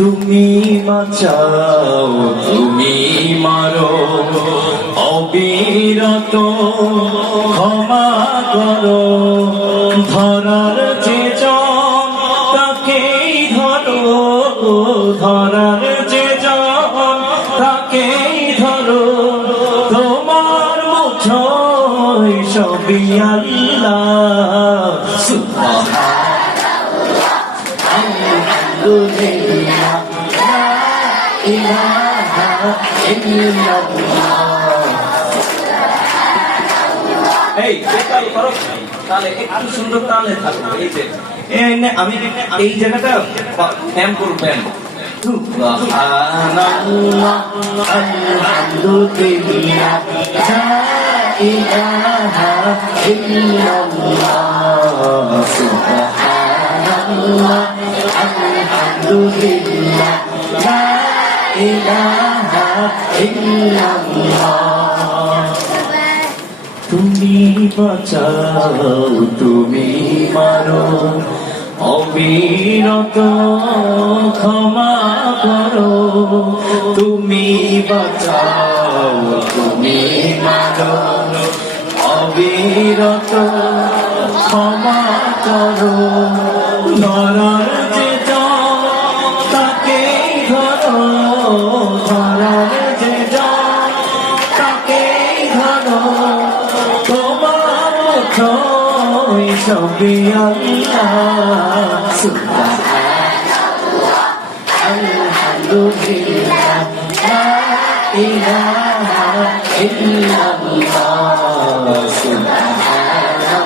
তুমি বাঁচাও তুমি মারো অবিরত ক্ষমা করো ধরার যে জন তাকেই ধরো ধরার যে জন তাকেই ধরো তোমার মুঠোয় সবই আল্লাহ আলহামদুলিল্লাহ লা ইলাহা ইল্লাল্লাহ। এই তাল করো তালে একটু সুন্দর তালে থাকবে এই যে আমি এই জায়গাটা ব্যায়াম করবেন সুবহানাল্লাহ আলহামদুলিল্লাহ লা ইলাহা ইল্লাল্লাহ সুবহানাল্লাহ আলহামদুলিল্লাহ লা ইলাহা ইল্লাল্লাহ। তুমি বাঁচাও তুমি মারো অবিরত ক্ষমা করো তুমি বাঁচাও তুমি মারো অবিরত ক্ষমা করো ধরার যে জন তাকেই ধরো ধরার যে জন তাকেই ধরো তোমার মুঠোয় সবই আল্লাহ সুবহানাল্লাহ আলহামদুলিল্লাহ লা ইলাহা ইল্লাল্লাহ সুবহানাল্লাহ